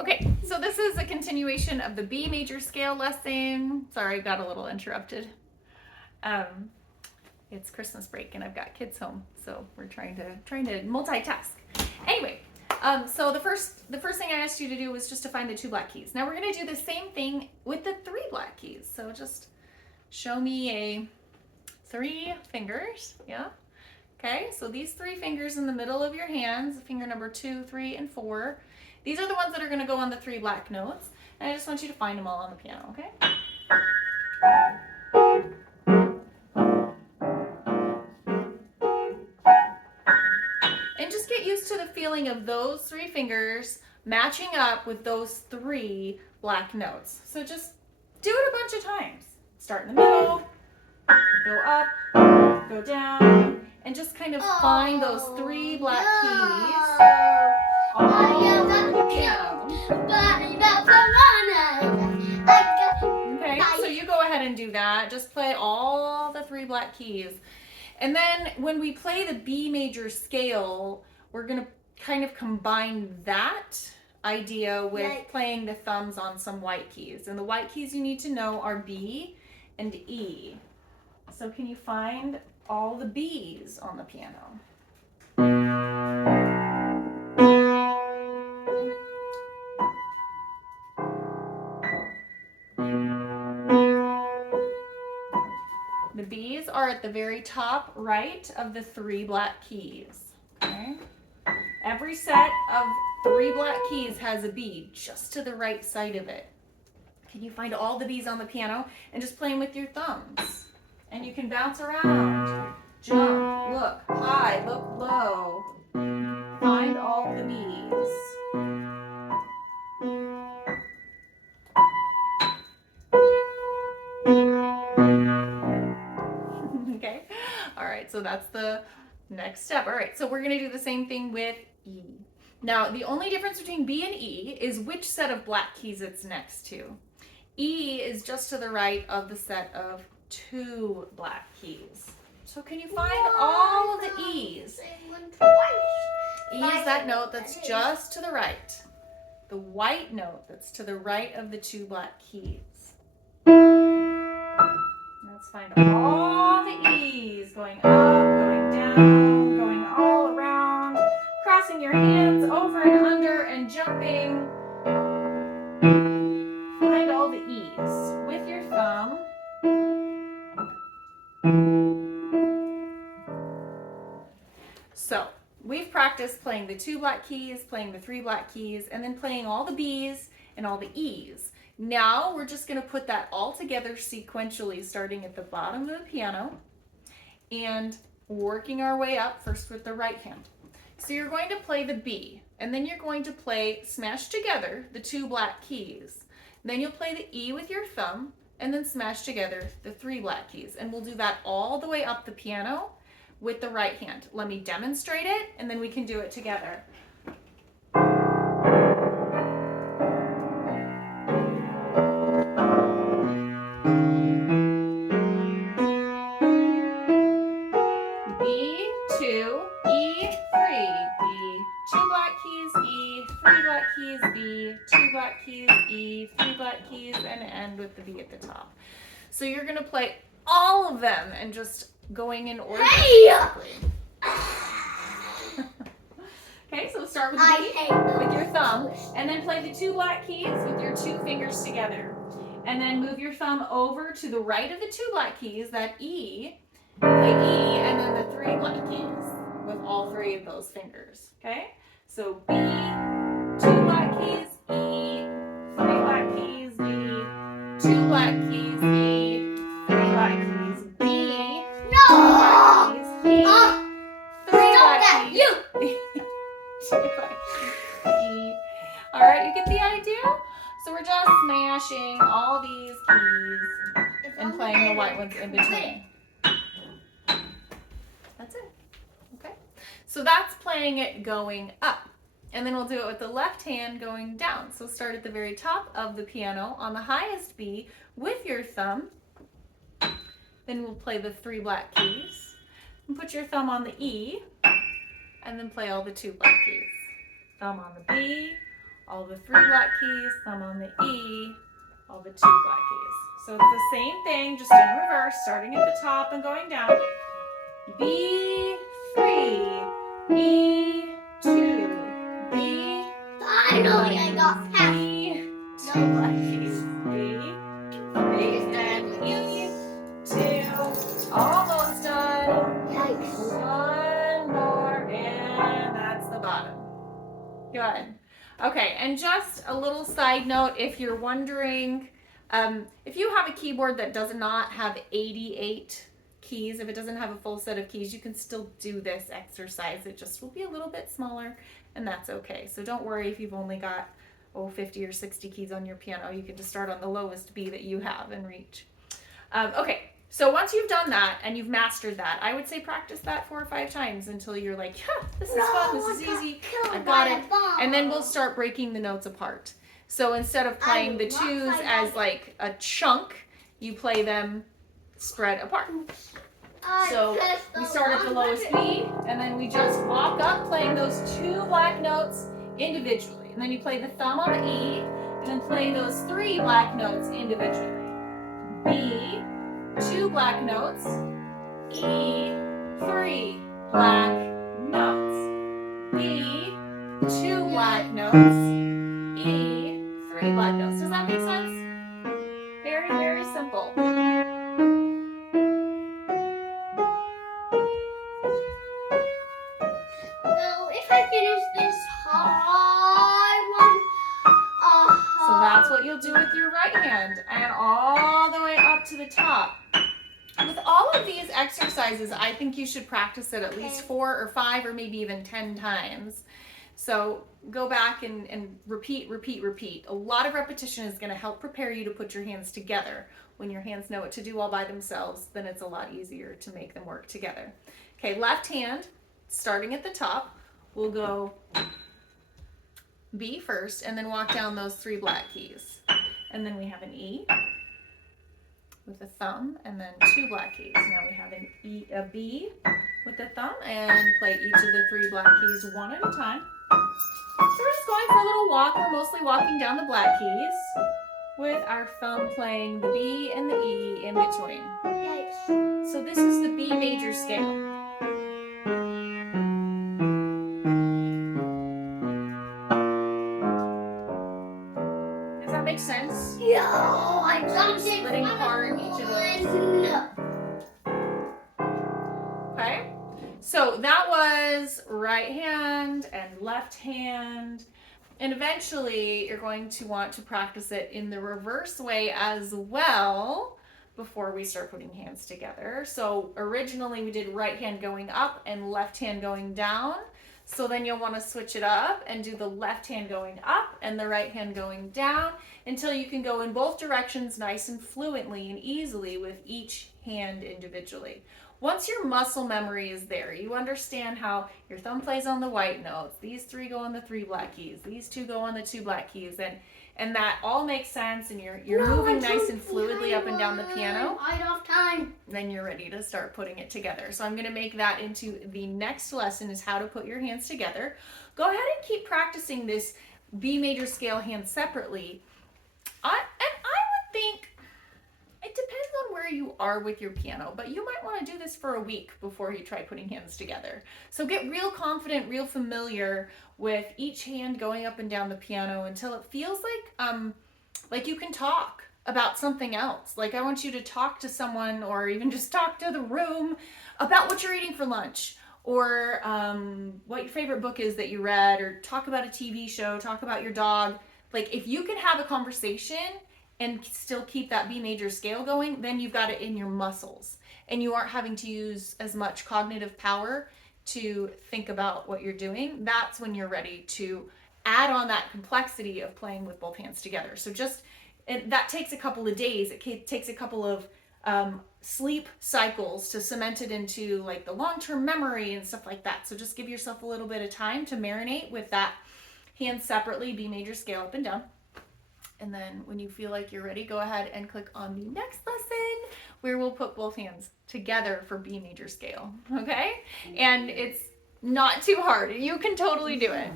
Okay, so this is a continuation of the B major scale lesson. Sorry, I got a little interrupted. It's Christmas break and I've got kids home, so we're trying to multitask. Anyway, so the first thing I asked you to do was just to find the 2 black keys. Now we're going to do the same thing with the 3 black keys. So just show me a 3 fingers. Yeah. Okay, so these 3 fingers in the middle of your hands, finger number 2, 3, and 4. These are the ones that are going to go on the 3 black notes. And I just want you to find them all on the piano, okay? And just get used to the feeling of those 3 fingers matching up with those 3 black notes. So just do it a bunch of times. Start in the middle, go up, go down, and just kind of find those 3 black keys all over the piano. Okay, so you go ahead and do that. Just play all the 3 black keys. And then when we play the B major scale, we're going to kind of combine that idea with playing the thumbs on some white keys. And the white keys you need to know are B and E. So can you find all the B's on the piano? The B's are at the very top right of the 3 black keys. Okay? Every set of 3 black keys has a B just to the right side of it. Can you find all the B's on the piano and just play them with your thumbs? And you can bounce around, jump, look high, look low. Find all the B's. Okay, all right, so that's the next step. All right, so we're gonna do the same thing with E. Now, the only difference between B and E is which set of black keys it's next to. E is just to the right of the set of 2 black keys. So can you find all of the E's? E is that note that's just to the right. The white note that's to the right of the 2 black keys. Let's find all the E's, going up, going down, going all around, crossing your hands over and under and jumping. Find all the E's with your thumb. So we've practiced playing the 2 black keys, playing the 3 black keys, and then playing all the B's and all the E's. Now we're just going to put that all together sequentially, starting at the bottom of the piano and working our way up first with the right hand. So you're going to play the B, and then you're going to play smash together the 2 black keys. Then you'll play the E with your thumb, and then smash together the 3 black keys. And we'll do that all the way up the piano with the right hand. Let me demonstrate it, and then we can do it together. B2, E3, B, 2 black keys, E, 3 black keys, B, 2 black keys, E, 3 black keys, and end with the B at the top. So you're going to play all of them and just going in order. Okay, so start with the B with your thumb, and then play the 2 black keys with your 2 fingers together. And then move your thumb over to the right of the 2 black keys, that E, play E, and then the 3 black keys with all 3 of those fingers, okay? So B, 2 black keys, E, 3 black keys, B, 2 black keys, E, 3 black keys, B, 2 black keys, E, 3 black keys, B, 2 black keys, E. All right, you get the idea? So we're just smashing all these keys and playing the white ones in between. That's it. Okay. So that's playing it going up. And then we'll do it with the left hand going down. So start at the very top of the piano on the highest B with your thumb. Then we'll play the 3 black keys. And put your thumb on the E. And then play all the 2 black keys. Thumb on the B, all the 3 black keys, thumb on the E, all the 2 black keys. So it's the same thing, just in reverse, starting at the top and going down. B3, E2, B. Finally, I got past. B, 2 black keys. B, and E2. Almost done. Yikes. One more, and that's the bottom. Good. Okay, and just a little side note, if you're wondering, if you have a keyboard that does not have 88 keys, if it doesn't have a full set of keys, you can still do this exercise. It just will be a little bit smaller, and that's okay. So don't worry if you've only got 50 or 60 keys on your piano. You can just start on the lowest B that you have and reach. Okay, so once you've done that and you've mastered that, I would say practice that 4 or 5 times until you're like, yeah, this is fun, this is easy, I got it. And then we'll start breaking the notes apart. So instead of playing the 2s as like a chunk, you play them spread apart. So we start at the lowest B, and then we just walk up playing those 2 black notes individually. And then you play the thumb on the E, and then play those 3 black notes individually. B, 2 black notes, E, 3 black notes. B, 2 black notes, E, 3 black notes. Does that make sense? Very, very simple. If I finish this high one, So that's what you'll do with your right hand, and all the way up to the top. With all of these exercises, I think you should practice it at least 4 or 5 or maybe even 10 times. So go back and repeat, repeat, repeat. A lot of repetition is going to help prepare you to put your hands together. When your hands know what to do all by themselves, then it's a lot easier to make them work together. Okay, left hand, starting at the top, we'll go B first and then walk down those 3 black keys. And then we have an E with a thumb and then 2 black keys. Now we have a B with the thumb and play each of the 3 black keys one at a time. So we're just going for a little walk. We're mostly walking down the black keys with our thumb playing the B and the E in between. yikes. So this is the B major scale. Does that make sense? Yo, I jumped in Splitting front apart of each of one. Okay, so that was right hand and left hand. And eventually you're going to want to practice it in the reverse way as well before we start putting hands together. So originally we did right hand going up and left hand going down. So then you'll want to switch it up and do the left hand going up and the right hand going down until you can go in both directions nice and fluently and easily with each hand individually. Once your muscle memory is there, you understand how your thumb plays on the white notes, these 3 go on the 3 black keys, these 2 go on the 2 black keys, and that all makes sense, and you're moving nice and fluidly up and down the piano, Right off time. then you're ready to start putting it together. So I'm going to make that into the next lesson, is how to put your hands together. Go ahead and keep practicing this B major scale hand separately. I would think it depends on where you are with your piano, but you might want to do this for a week before you try putting hands together. So get real confident, real familiar with each hand going up and down the piano until it feels like you can talk about something else. Like I want you to talk to someone, or even just talk to the room about what you're eating for lunch, or what your favorite book is that you read, or talk about a TV show, talk about your dog. Like if you can have a conversation and still keep that B major scale going, then you've got it in your muscles and you aren't having to use as much cognitive power to think about what you're doing. That's when you're ready to add on that complexity of playing with both hands together. So and that takes a couple of days. It takes a couple of sleep cycles to cement it into like the long-term memory and stuff like that. So just give yourself a little bit of time to marinate with that hand separately, B major scale up and down. And then when you feel like you're ready, go ahead and click on the next lesson where we'll put both hands together for B major scale, okay? And it's not too hard. You can totally do it.